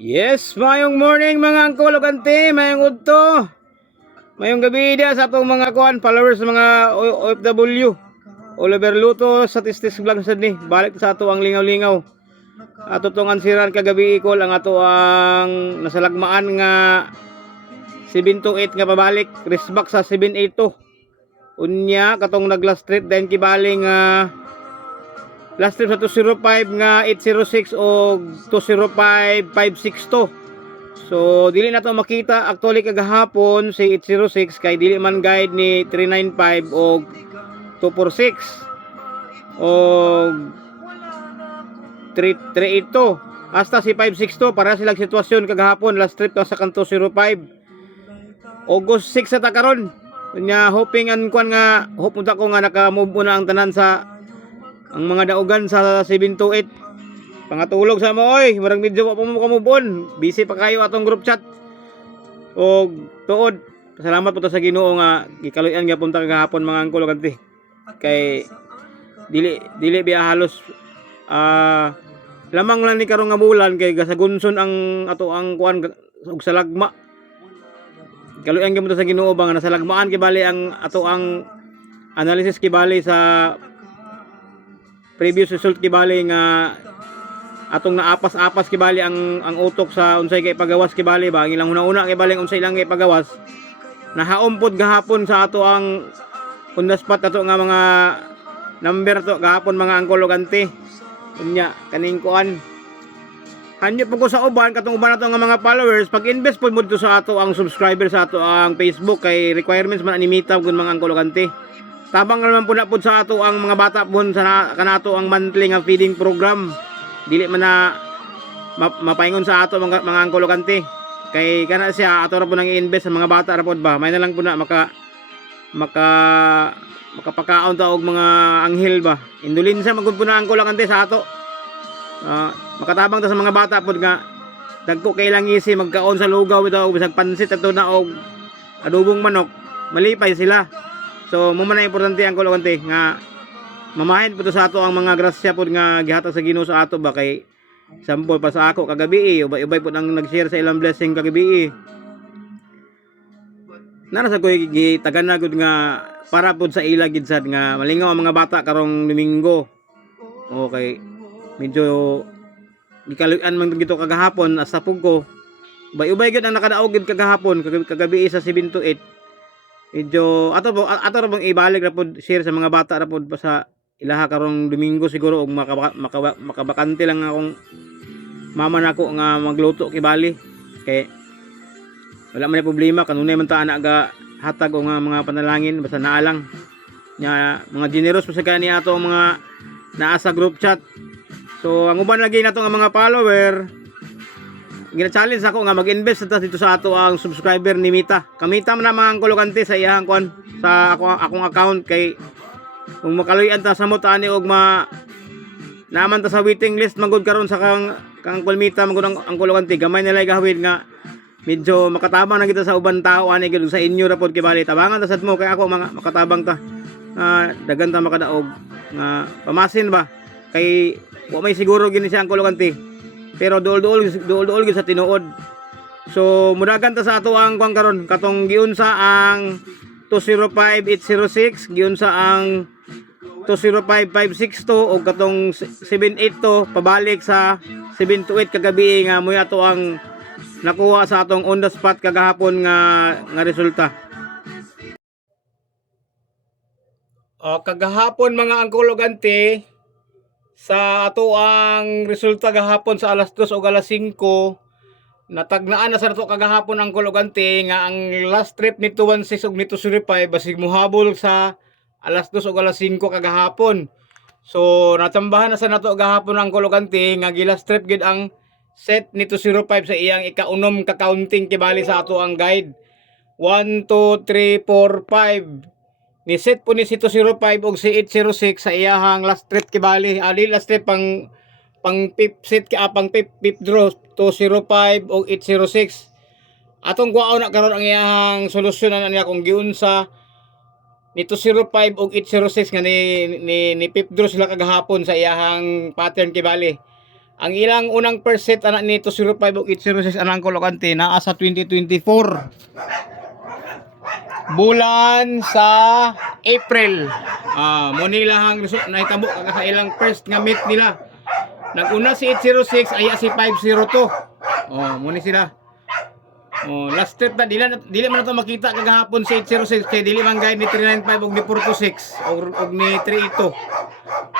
Yes, mayong morning mga angkol ug auntie, mayong udto. Mayong gabi dia sa atong mga followers mga OFW. Oliver Luto sa Tistis Vlog sad ni. Balik sa ato ang lingaw-lingaw. Ato tong ansiran kagabi ikol ang ato ang nasalagmaan nga 728 nga pabalik, risback sa 782. Unya katong nag-last trip then kibaling last trip sa 205 nga 806 o 205 562. So dili na to makita actually kagahapon si 806 kay dili man guide ni 395 o 246 o 382 hasta si 562 para silang sitwasyon kagahapon last trip to sa kanto 05 August 6 sa karon. Nya hoping an kuan nga hope unta ko nga naka-move na ang tanan sa ang mga daugan sa 728. Pangatulog sa mo oy, marang medyo pa mo ka-move on. Busy pa kayo atong group chat. Og tuod, salamat po ta sa Ginoo nga gikaluyan gyapon ta kagahapon mga angkol ug auntie. Kay dili biya halos lamang lang ni karong nga bulan kay gasagunson ang ato ang kuan og salagma. Kaluyan gyapon ta sa Ginoo ba nga nasalagmaan kibali ang ato ang analysis kibali sa previous result kibali nga atong naapas-apas kibali ang utok sa unsay kay pagawas kibali ba ang ilang una-una kibali unsay ilang kay pagawas nahaumpod gahapon sa ato ang on the spot ato nga mga number to gahapon mga angkol ug auntie. Unya kaning kuan hanyo po ko sa uban katong uban nato nga mga followers pag invest po mo dito sa ato ang subscriber sa ato ang Facebook kay requirements man animita kun mga angkol ug auntie. Tabang naman po na po sa ato ang mga bata po sa kanato ang monthly nga feeding program. Dili man na mapaingon sa ato mga angkol ug auntie. Kay kana siya ato ra po nang i-invest sa mga bata ra pod ba. May na lang po na makapakaon ta og mga anghel ba. Indulinsa magud po na angkol ug auntie sa ato. Makatabang ta sa mga bata pod nga dagko kay lang isi magkaon sa lugaw ito og bisag pansit ato na og adobong manok. Malipay sila. So mo man na importante ang kulawante nga mamahin po to sa ato ang mga grasya po nga gihatag sa Ginoo sa ato ba kay sample pa sa ako kagabi ubay po nang nag-share sa ilang blessing kagabi nana sa koy gitagan na gud nga para po sa ila gid sad nga malingaw ang mga bata karong Domingo. Okay. Medyo gikaluyan man gito kagahapon asa pug ko ubay gid ang nakadaog gid kagahapon kagabi sa 728. Medyo ato ra bang ibalik ra pod share sa mga bata ra pod sa ilaha karong Domingo siguro og makabakante lang akong mama nako nga magluto kibali kay wala man problema kanunay man ta ana ga hatag og mga panalangin basta naa lang nya mga generous pa sa kani ato ang mga naa sa group chat. So ang uban lagi nato nga mga follower gina-challenge ako nga mag-invest dito sa ato ang subscriber ni Mita. Kamita man na mga kulokante sa iyang kuan sa akong account kay kung makaluyan ta sa mo tani og naman ta sa waiting list magud karon sa kang kulmita magud ang kulokante gamay nila gahawid nga medyo makatabang na kita sa uban tao ani gid sa inyo ra pod kibali tabangan ta sad mo kay ako mga makatabang ta dagan ta makadaog nga pamasin ba kay wa may siguro gini siya ang kulokante. Pero duol gid sa tinuod. So mudagan ta sa ato ang kuan karon katong giunsa ang 205806 giunsa ang 205562 o katong 782 pabalik sa 728 kagabi nga moy ato ang nakuha sa atong on the spot kagahapon nga resulta. Kagahapon mga angkol ug auntie sa ato ang resulta gahapon sa alas 2 o alas 5 natagnaan na sa ato kagahapon ang kulogante nga ang last trip ni 216 ug ni 205 basig muhabol sa alas 2 o alas 5 kagahapon. So natambahan na sa nato gahapon ang kulogante nga gilast trip gid ang set ni 205 sa iyang ikaunom ka counting kibali sa ato ang guide 1 2 3 4 5 ni set po ni si 205 og si 806 sa iyahang last trip kibali last trip pang fifth set pang fifth draw 205 og 806 atong kuaon na karon ang iyahang solusyon niya kung giunsa ni 205 og 806 nga ni fifth draw sila kagahapon sa iyahang pattern kibali Ang ilang unang first set anak ni 205 ug 806 anang kolokante naa sa 2024. Bulan sa April. Mo nila hang nahitabo kaga sa ilang first nga meet nila. Naguna si 806 aya si 502. Mo ni sila. Last trip na dili man nato makita kagahapon si 806 kay dili man gay ni 395 ug ni 426 ug ni 382.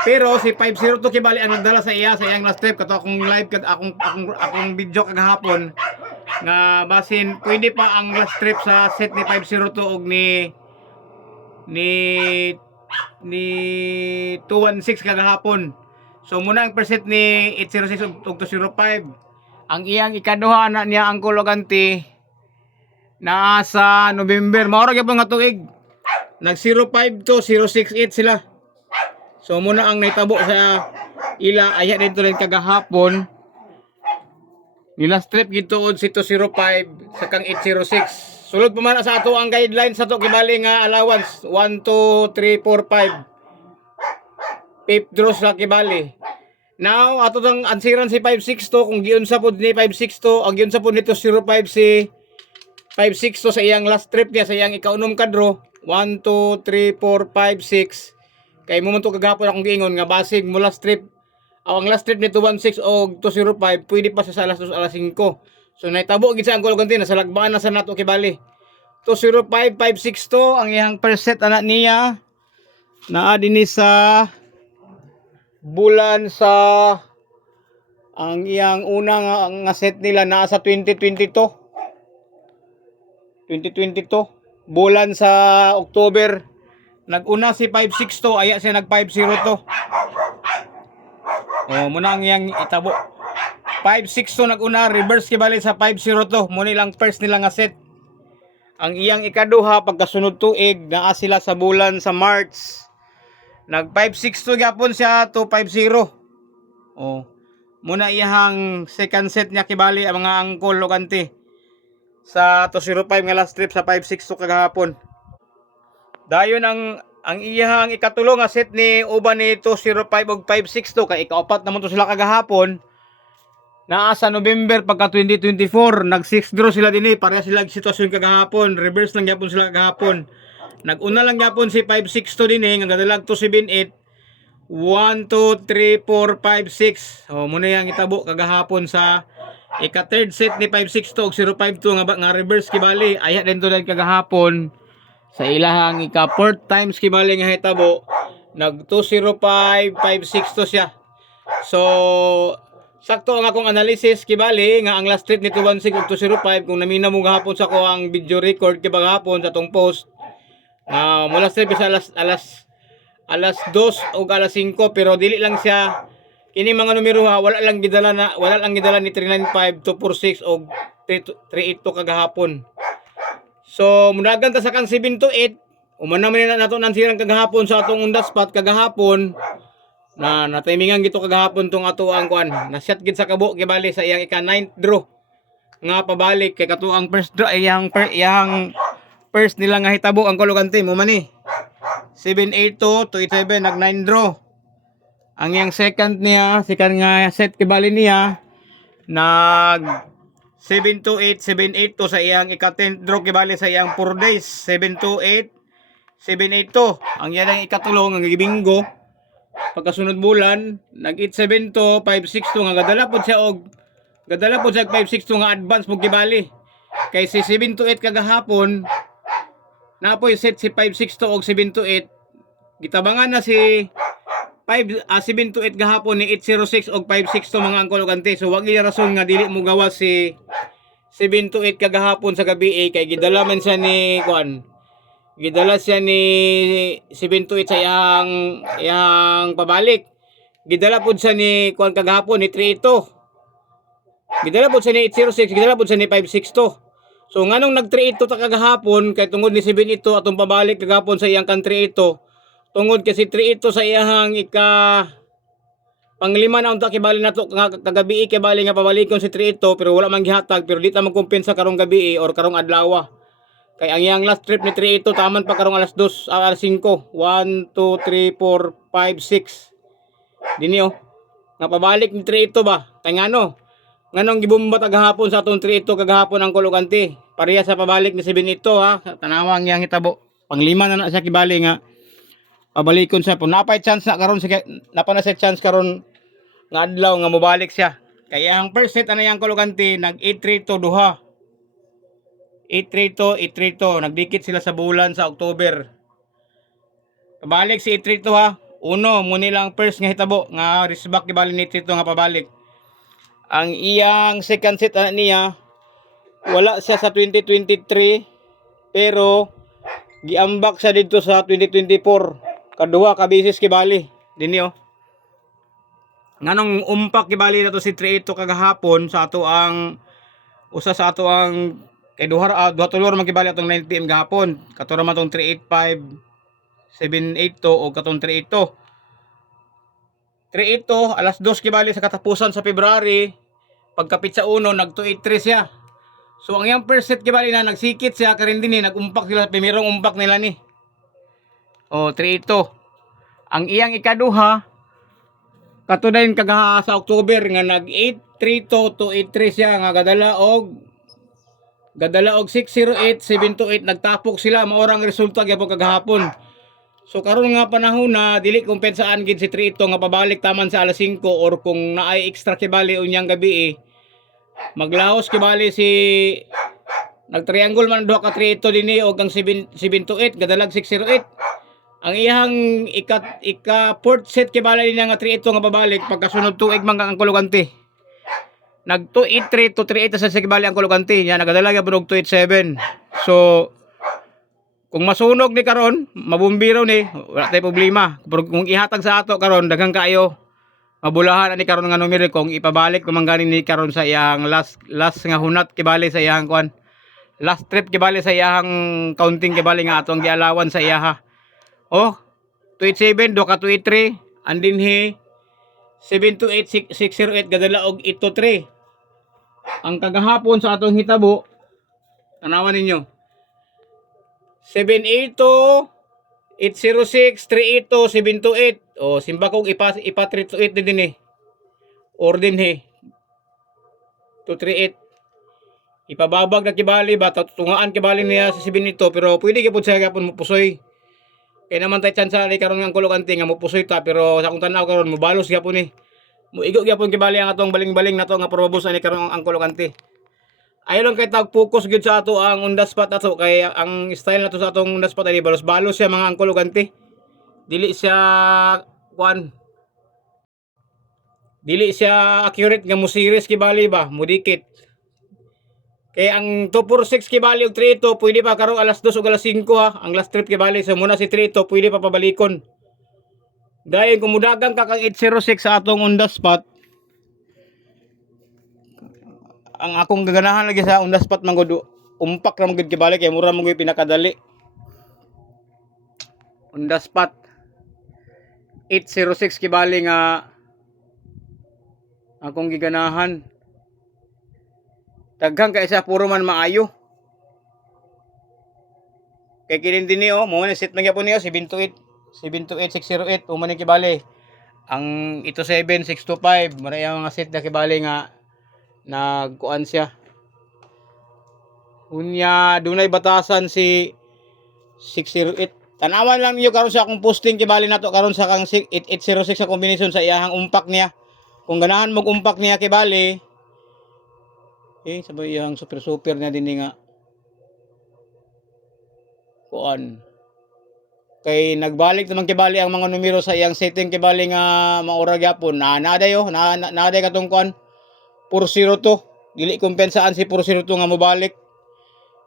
Pero si 502 kibali ang nagdala sa iya sa iyang last trip kato akong live kag akong video kagahapon nga basin pwede pa ang last trip sa set ni 502 ug ni 216 kagahapon. So muna ang percent ni 806 ug 205. Ang iyang ikaduha na niya ang kolokante na sa November. Maura gyapon nga tuig. Nag 05 to 068 sila. So muna ang naitabo sa ila aya dito rin kagahapon. Ni last trip gituod si 205 sa kang 806. Sulod pa man sa ato ang guidelines sa to kibali nga allowance 1 2 3 4 5. Fifth draws sa kibali. Now ato tang ansiran si 562 kung giun sa pod ni 562 ang giun sa pod nito 05 si 562 sa iyang last trip niya sa iyang ikaunom ka draw 1 2 3 4 5 6 kay mo man to kagapon akong giingon nga basig mo last trip ang last trip ni 216 o 205 pwede pa sa alas 2 alas 5. So naitabo gid sa ang kolokante na sa lagbaan na sa nato kibali 205 562 ang iyang first set anak niya naa dinhi sa bulan sa ang iyang una nga set nila naa sa 2022 bulan sa October. Naguna si 562 aya siya nag 502. Muna ang iyang itabo 562 naguna reverse kibali sa 502 mo nilang first nila nga set. Ang iyang ikaduha pagkasunod tuig naa sila sa bulan sa March. Nag 562 gyapon siya 250. Muna iyang second set niya kibali ang mga angkol lokante sa 205 nga last trip sa 562 kagahapon. Dayon ang iyang ikatulo nga set ni uban ni 205 ug 562 kay ikaapat naman to sila kagahapon. Naa sa November pagka 2024 nag 6 draw sila dinhi pareha sila sitwasyon kagahapon, reverse lang gyapon sila kagahapon. Naguna lang gyapon si 562 dinhi nga gadalag 278 1 2 3 4 5 6. Muna yang itabo kagahapon sa ika third set ni 562 ug 052 nga reverse kibali aya din to kagahapon. Sa ilahang ika fourth times kibali nga hitabo nag 205 562 siya. So sakto ang akong analysis kibali nga ang last trip ni 216 ug 205 kung namina mo gahapon sa ko ang video record kay gahapon sa tong post. Mula trip sa alas 2 o alas 5 pero dili lang siya kini mga numero ha wala lang gidala ni 395 246 o 382 kagahapon. So mudagan ta sa kang 728 umana man nato nang sirang kagahapon sa atong unda spot kagahapon na natimingan gito kagahapon tong ato ang kuan na shot gid sa kabo kibali sa iyang ika 9th draw nga pabalik kay kato ang first draw iyang first nila nga hitabo ang kolokante mo man ni 782 287 nag 9 draw. Ang yang second nga set kibali niya nag 728 782 sa iyang ika 10th draw kibali sa iyang 4 days 728 782. Ang yan ikatulo nga gibinggo pagkasunod bulan nag 872 562 nga gadala pod siya 562 nga advance mo kibali kay si 728 kagahapon napoy set si 562 og 728 gitabangan na si 728 gahapon ni 806 og 562 mga angkol ug ante. So wag iya rason nga dili mo gawas si 728 kagahapon sa gabi kay gidala man siya ni kuan. Gidala siya ni 728 sa iyang pabalik. Gidala pud siya ni kuan kagahapon ni 382. Gidala pud siya ni 806, gidala pud siya ni 562. So nganong nag 382 ta kagahapon kay tungod ni 782 atong pabalik kagahapon sa iyang kan 382. Tungod kasi 382 sa iyang ika panglima na unta kibali nato kagabi kibali nga pabalikon si 382 pero wala man gihatag pero di ta magkumpensa karong gabi or karong adlaw. Kay ang iyang last trip ni 382 taman pa karong alas 2 alas 5 1 2 3 4 5 6. Dinhi nga pabalik ni 382 ba. Kay nganong gibomba gahapon sa atong 3-8 kagahapon ang Kulugante. Pareha sa pabalik ni 7-8 ha. Tanawang yang hitabo. Panglima na siya kibali nga pabalikon siya po. Napay chance na karon siya, napa na siya chance karon nga adlaw nga mobalik siya. Kaya ang first set ano yang Kulugante nag 8-3 to duha. 8-3 to 8-3 to nagdikit sila sa bulan sa October. Pabalik si 8-3 to ha. Uno mo nilang first nga hitabo nga risback kibali ni 8-3 to nga pabalik. Ang iyang second set niya wala siya sa 2023 pero giambak siya dito sa 2024 kaduha ka beses kibali dinhi oh. Nganong umpak kibali na to si 3-8 kagahapon sa ato ang usa sa ato ang kay duha tulor man kibali atong 9 PM gahapon katura man tong 385 782 o katong 382 3-8 alas 2 kibali sa katapusan sa February pagkapit sa 1 nag 2-8-3 siya. So ang yang first set kibali na nagsikit siya karon din nagumpak sila primerong umpak nila ni. Oh 3-8. Ang iyang ikaduha katudayon kagaha sa October nga nag 8-3 to 8-3 siya nga gadala og 608 728 nagtapok sila mao ang resulta gyapon kagahapon. So karon nga panahon na dili kumpensaan gid si 3-8 nga pabalik taman sa alas 5 or kung naay extra kibali unyang gabi maglahos kibali si nagtriangle man duha ka 3-8 dinhi og ang 728 gadalag 608. Ang iyang ika fourth set kibali niya nga 3-8 nga pabalik pagkasunod tuig man ang Kulugante. Nag 2-8-3 to 3-8 sa kibali ang Kulugante niya nagadalag gyud og 2-8-7. So kung masunog ni karon, mabumbiro ni, wala tay problema. Pero kung ihatag sa ato karon daghang kaayo mabulahan ani karon nga numero kung ipabalik naman ganin ni karon sa iyang last nga hunat kibali sa iyang kwan. Last trip kibali sa iyang counting kibali nga atong gialawan sa iyaha. Oh, 287 do ka 283 andinhi 728 608 gadala og 823. Ang kagahapon sa atong hitabo tanawan ninyo 782 806 382 728. O simba kong ipa 328 din or din 238 ipababag na kibali ba tungaan kibali niya sa 7 nito pero pwede gyud siya gyapon mupusoy kay naman tay chance ali karon nga Kulugante nga mupusoy ta pero sa akong tan-aw karon mubalos gyapon muigo gyapon kibali ang atong baling-baling nato nga probos ani karon ang Kulugante. Ayon kay tag focus gyud sa ato ang on the spot ato kay ang style nato sa atong on the spot ay balos-balos siya mga ang Kulugante. Dili siya accurate nga mo series kibali ba mudikit. Kay ang 246 kibali og 3-8 pwede pa karong alas 2 ug alas 5 ha. Ang last trip kibali so muna si 3-8 pwede pa pabalikon. Dayon kung mudagan ka kang 806 sa atong on the spot ang akong gaganahan lagi sa on the spot man gud umpak ra magud kibali kay mura mo gyud pinakadali. On the spot 806 kibali nga akong giganahan. Daghang kay sa puro man maayo. Kay kinin dinhi mo na set man gyapon niyo 728 608 man kibali. Ang ito 7 625 maray ang mga set na kibali nga nagkuan siya. Unya dunay batasan si 608. Tanawan lang niyo karon sa akong posting kibali nato karon sa kang 806 sa combination sa iyahang umpak niya. Kung ganahan mo umpak niya kibali sabay iyang super niya dinhi nga kuan. Kay nagbalik naman kibali ang mga numero sa iyang setting kibali nga maura gyapon naday naday katong kuan 402 dili kumpensaan si 402 nga mobalik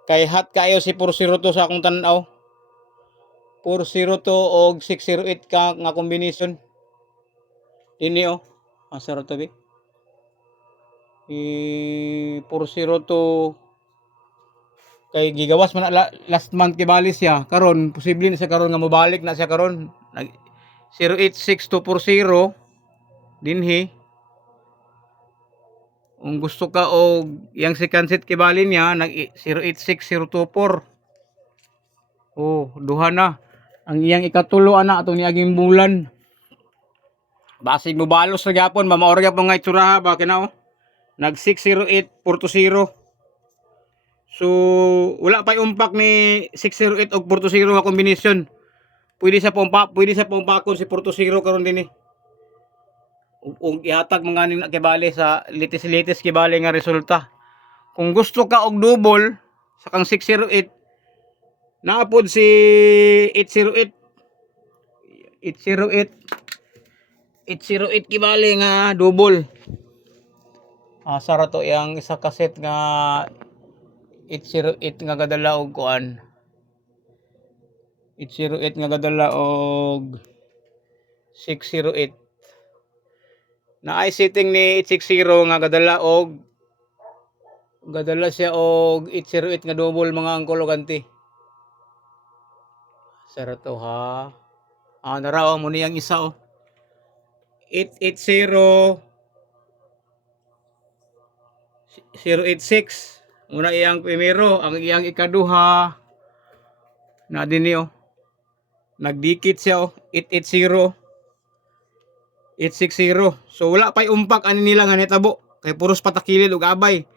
kay hot kayo si 402 sa akong tan-aw 402 og 608 ka nga combination dinhi asar to be 402 kay gigawas man last month kibali siya karon posible na siya karon nga mobalik na siya karon 086240 dinhi. Kung gusto ka og yang second set kibali niya nag 086024. Duha na. Ang iyang ikatulo ana atong niaging bulan. Basig mo balos na gyapon, mamaorga po nga itsura ba kina nag 608 420. So wala pa umpak ni 608 og 420 nga kombinasyon. Pwede sa pumpakon si 420 karon dinhi. Ug ihatag mga ning kibali sa litis-litis kibali nga resulta. Kung gusto ka og double sa kang 608, naapod si 808 808 kibali nga double. Sara to yang isa kaset nga 808 nga gadala og kuan. 808 nga gadala og 608. Na ay setting ni 860 nga gadala siya og 808 nga double mga angkol ug anti. Sara to ha. Naraw mo niyang isa 880 086 una iyang primero, ang iyang ikaduha na dinhi nagdikit siya 880 860. So wala pay umpak ani nila nga nitabo kay puros patakilid ug abay.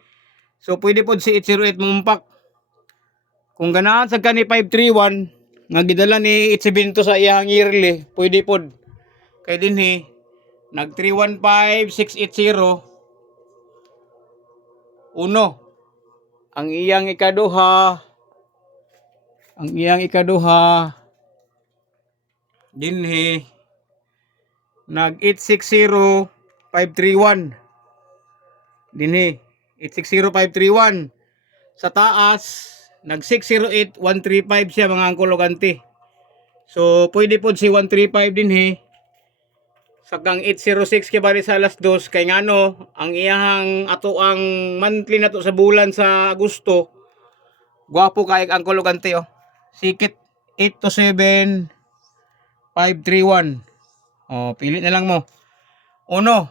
So pwede pod si 808 mumpak. Kung ganahan sa kani 531 nga gidala ni 872 sa iyang yearly, pwede pod. Kay dinhi nag 315 680 uno. Ang iyang ikaduha dinhi nag 860 531 dinhi 860 531. Sa taas nag 608 135 siya mga angkol ug anti. So pwede pod si 135 dinhi sa kang 806 kibali sa alas 2 kay ngano ang iyang ato ang monthly nato sa bulan sa Agosto gwapo kay angkol ug anti sikit 827 531. Pili na lang mo. Uno,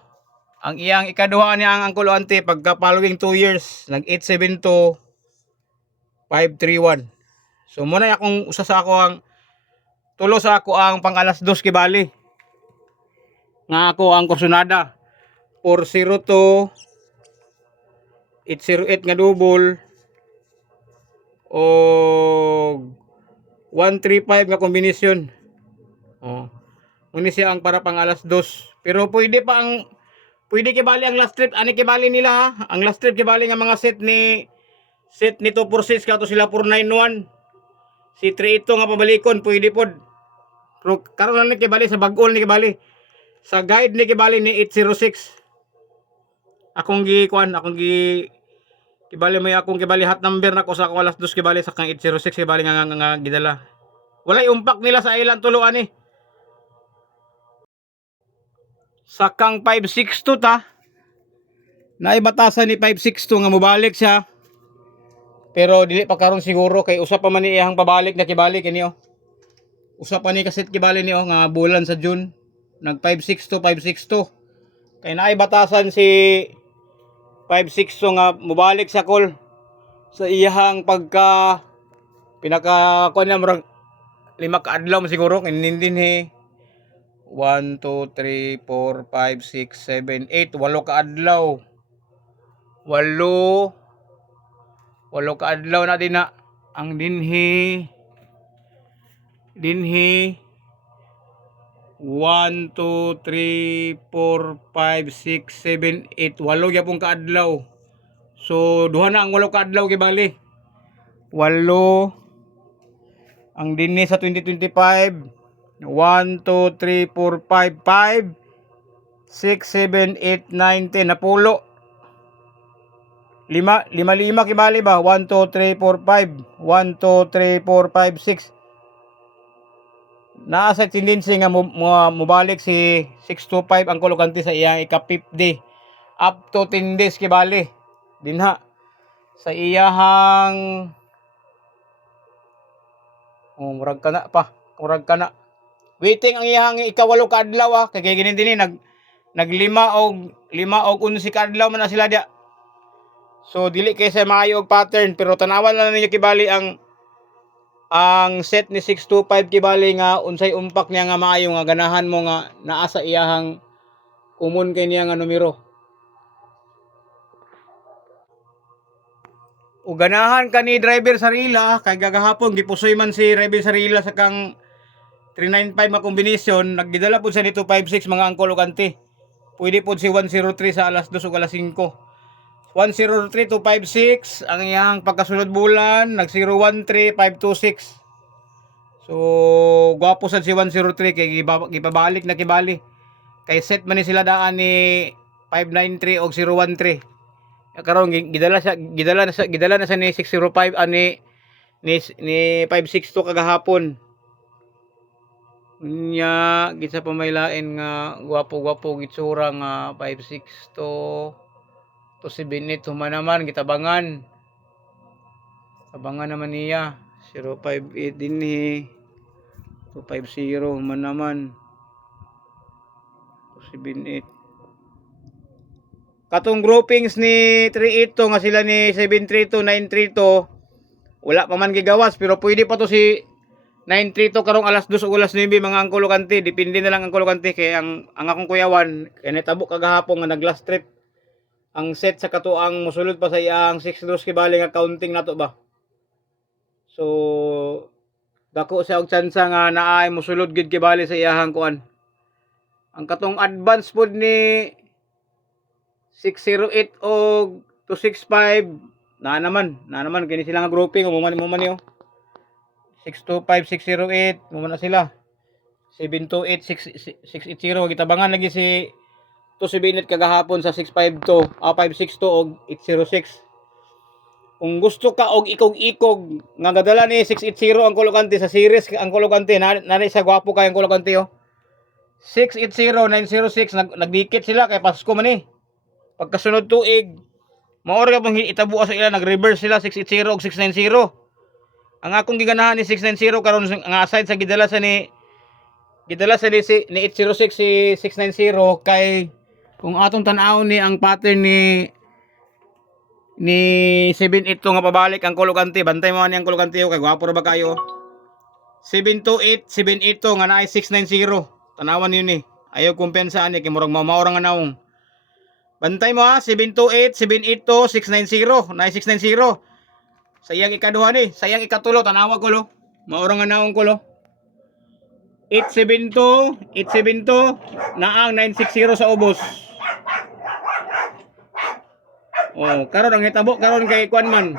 ang iyang ikaduha niya ang angkol ug anti pagka following 2 years nag 872 531. So muna akong usa sa ako ang tulo sa ako ang pang alas 2 kibali nga ako ang kursunada 402 808 nga double o 135 nga kombinasyon. Muni siya ang para pang alas 2. Pero pwede kibali ang last trip ani kibali nila ha. Ang last trip kibali nga mga set ni 246 kato sila 491. Si 38 nga pabalikon pwede pod. Pero karon lang ni kibali sa bag-ol ni kibali. Sa guide ni kibali ni 806. Kibali mo akong kibali hot number nako sa ako alas 2 kibali sa kang 806 kibali nga gidala. Walay umpak nila sa ilang tuluan ni. Sa kang 562 ta. Naibatasan ni 562 nga mobalik siya. Pero dili pa karon siguro kay usa pa man ni iyang pabalik na kibali kini Usa pa ni kaset kibali ni nga bulan sa June. Nag 562 kay naay batasan si 562 nga mubalik sa call sa iyang pagka pinaka kuan na murag 5 ka adlaw mo siguro kinindin 1 2 3 4 5 6 7 8 8 ka adlaw 8 ka adlaw na din na ang dinhi 1, 2, 3, 4, 5, 6, 7, 8 8 gyapon ka adlaw. So duha na ang 8 ka adlaw kibali 8 ang dinhi sa 2025 1, 2, 3, 4, 5 5 6, 7, 8, 9, 10 napulo 5 kibali ba 1, 2, 3, 4, 5 1, 2, 3, 4, 5, 6 naa sa tendency nga mubalik si 625 ang kulukanti sa iyang ika-5th day up to 10 days kibali dinha sa iyahang murag kana waiting ang iyahang ika-8 ka adlaw kay ginin dinhi nag 5 og 11 ka adlaw man na sila dia. So dili kay sa maayo og pattern pero tanawan lang ninyo kibali ang set ni 625 kibali nga unsay umpak niya nga maayo nga ganahan mo nga naa sa iyahang common kay niya nga numero. O ganahan ka ni driver Sarila kay gagahapon gipusoy man si driver Sarila sa kang 395 nga kombinasyon, nagdala po siya ni 256 mga angkol ug auntie. Pwede po si 103 sa alas 2 ug alas 5. 103 256 ang iyang pagkasunod bulan, nag 013 526. So gwapo sad si 103 kay gipabalik na kibali. Kay set man ni sila daan ni 593 og 013. Karon gidala na sa ni 605 ani ni 562 kagahapon. Nya gisa pamaylain nga gwapo-gwapo gitsura nga 562 to 78 human naman gitabangan. Abangan naman niya 058 dinhi 250 human naman 278. Katong groupings ni 382 nga sila ni 732 932 wala pa man gigawas pero pwede pa to si 932 karong alas 2 o alas 9 mga angkol ug auntie, depende na lang angkol ug auntie kay ang akong kuyawan kay natabo kagahapon nga nag last trip ang set sa katuang mosulod pa sa iyang 6 dos kibali nga counting nato ba. So dako siya og tsansa nga naay mosulod gid kibali sa iyang kuan. Ang katong advance pod ni 608 og 265 na naman kini sila nga grouping mo man yo. 625 608 mo na sila. 728 680 gitabangan lagi si 278 kagahapon sa 652 562 og 806. Kung gusto ka og ikog-ikog nga gadala ni 680 ang kolokante sa series ang kolokante na sa gwapo kay ang kolokante yo. 680 906 nagdikit sila kay Pasko man ni. Pagkasunod tuig maor ka pang itabuo sa ila nag-reverse sila 680 og 690. Ang akong giganahan ni 690 karon nga aside sa gidala sa ni 806 si 690 kay kung atong tan-aw ni ang pattern ni 782 nga pabalik ang kolokante bantay mo ni ang kolokante kay gwapo ra ba kayo 728 782 nga naay 690 tanawan niyo ni ayaw kumpensaan ni kay murag mamaor nga naong bantay mo ha 728 782 690 naay 690 sayang ikaduha ni sayang ikatulo tanawa ko lo maor nga naong ko lo 872 na ang 960 sa ubos. Oh, karon ang hitabo karon kay kuan man.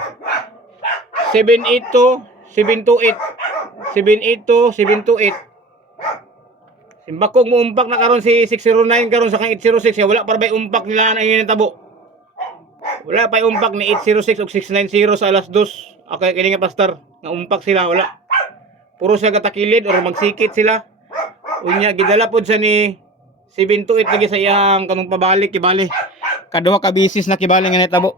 782 728 782 728. Simbakog mo umpak na karon si 609 karon sa kang 806 wala para bay umpak nila ang hitabo. Wala pa umpak ni 806 ug 690 sa alas 2. Okay kini nga pastor nga umpak sila wala. Puro siya katakilid or magsikit sila. Unya gidala pod siya ni 728 lagi sa iyang kanong pabalik kibali. Kaduha ka bisis na kibali nga natabo.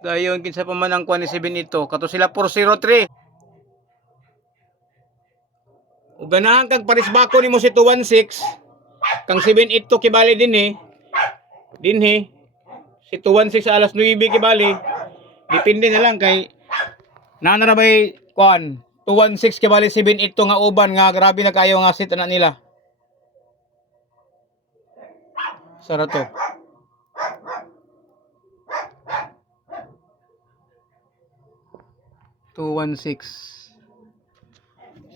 Dayon kinsa pa man ang kuan ni 782 kato sila 403. Ug ganahan kag parisbako nimo si 216 kang 782 kibali dinhi si 216 sa alas 9 kibali. Depende na lang kay nanara bay kuan 216 kibali 782 nga uban nga grabe na kayo nga sit na nila. Sara to.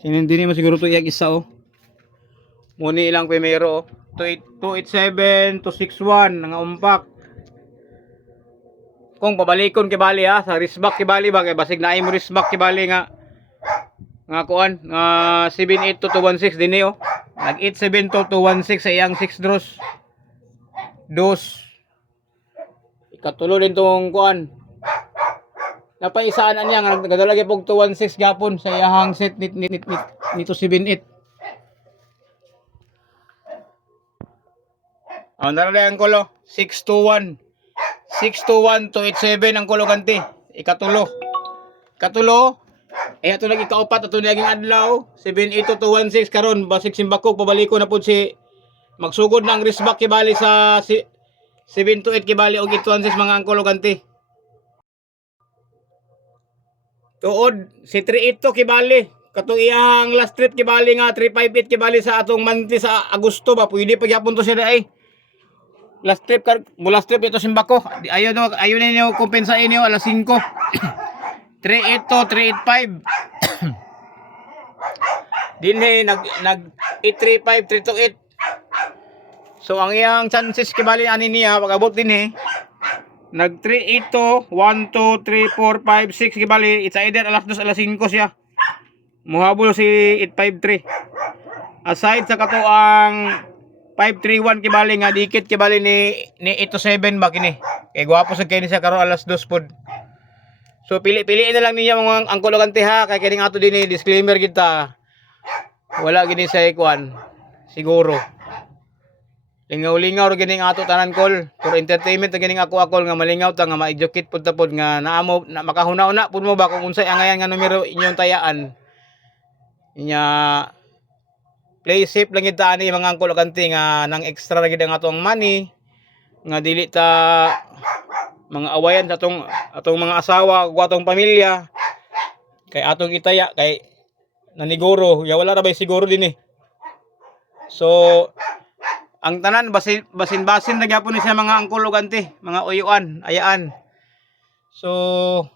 Sinindi mo siguro to iyag isa oh. Muni ilang primero oh. 287 261 nga umpak. Kung pabalikon kibali ha sa risback kibali ba kay basig naay mo risback kibali nga kuan nga 782 216 dinhi oh. Nag 872 216 sa iyang 6 draws. Dos. Ikatulo din tong kuan. Napaisaan niya nga nagdalagi pog 216 gapon sa iyang set nito 78. Ang dala ang kolo 621 621 287 ang kolokante. Ikatulo. Ato lagi kaupat ato naging adlaw 782 216 karon basig simbakog pabaliko na pud si magsugod ng risback kibali sa 728 kibali og 816 mga ang kolokante. Tuod si 382 kibali katong iyang last trip kibali nga 358 kibali sa atong monthly sa Agosto ba pwede pa gyapon to siya ay. Last trip ito simbako. Ayaw ninyo kumpensa inyo alas 5. 38 to 385. Dinhi nag 835 328. So ang iyang chances kibali ani niya pag abot dinhi nag 38 to 1 2 3 4 5 6 kibali it's either alas 2 alas 5 siya. Muhabol si 853. Aside sa kato ang 531 kibali nga dikit kibali ni 827 ba kini. Kay gwapo sa kini siya karon alas 2 pod. So pili-piliin na lang ninyo mga angkol ug anti ha kay kini ato dinhi disclaimer kita. Wala gini sa ikuan. Siguro. Lingaw-lingaw ro gini nga ato tanan kol. For entertainment gini nga ako nga malingaw ta nga ma-educate pud ta pod nga naamo na makahuna-una pud mo ba kung unsay angayan nga numero inyong tayaan. Inya play safe lang kita ani mga angkol ug anti nga nang extra ra gid ang atong money nga dili ta mga awayan sa atong mga asawa ug atong pamilya kay atong itaya kay naniguro ya wala ra bay siguro din eh. So ang tanan basin na gyapon ni sa mga angkol ug anti mga uyuan ayaan. So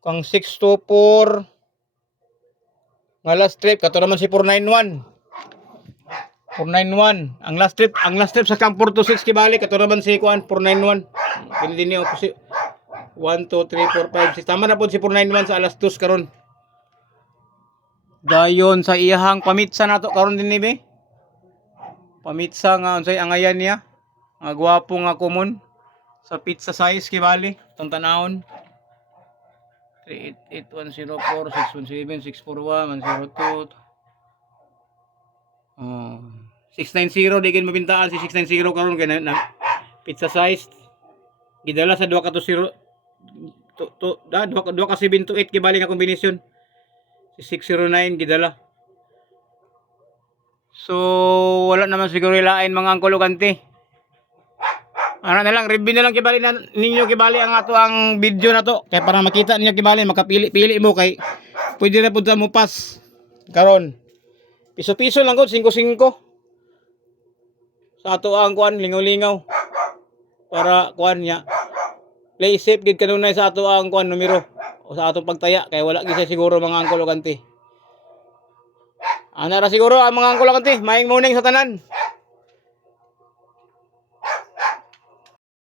kang 624 nga last trip kato naman si 491 ang last trip sa Camp 426 kibali kato naman si kuan 491 pili niyo si 1 2 3 4 5 6 tama na pod si 491 sa alas 2 karon dayon sa iyahang pamitsa nato karon din ni be pamitsa nga unsay angayan niya nga gwapo nga common sa pizza size kibali tong tanawon 388-104-617-641-102 690 digin mabintaan si 690 karon kay na pizza size gidala sa 2 ka to 0 2 ka 728 kibali nga kombinasyon si 609 gidala. So wala naman siguro ilain mga angkol ug anti. Ano na lang, review na lang kibali na ninyo kibali ang ato ang video na to. Kaya para makita ninyo kibali, makapili-pili mo kay pwede na po mo pass. Karon. Piso-piso lang ko, 5-5. Sa ato ang kuan, lingaw-lingaw. Para kuan niya. Play safe gid kanunay sa ato ang kuan numero o sa atong pagtaya kay wala gid siguro mga angkol ug anti. Ana ra siguro ang mga angkol ug anti, maayong morning sa tanan.